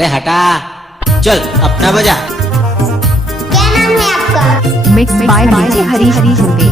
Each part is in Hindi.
अरे हटा, चल अपना बजा। क्या नाम है आपका? Mix by DJ Harish Dubey.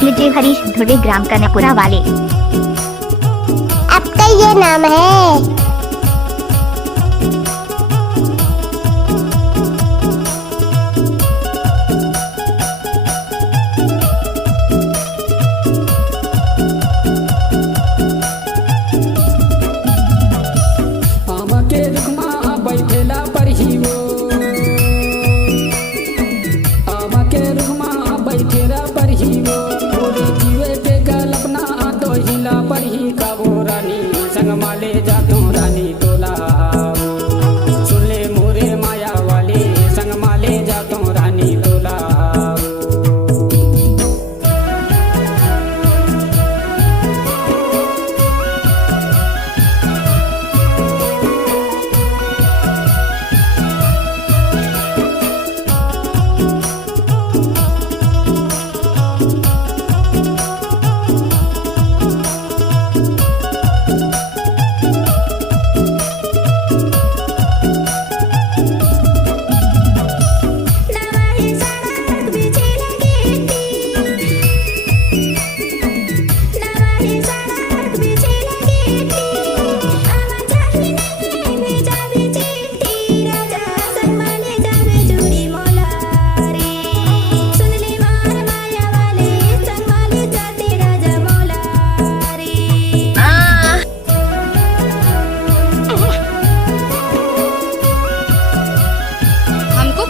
DJ Harish Dubey, ग्राम कनकपुरा वाले। आपका ये नाम है? संगमाले जातो रानी तोला, सुन ले मोरे माया वाली, संगमाले जातो रानी तोला।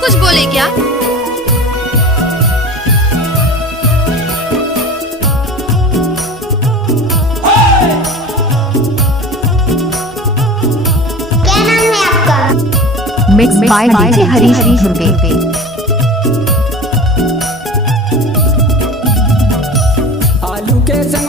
कुछ बोले क्या? क्या नाम है आपका? Mix by DJ Harish Dubey. आलू के संग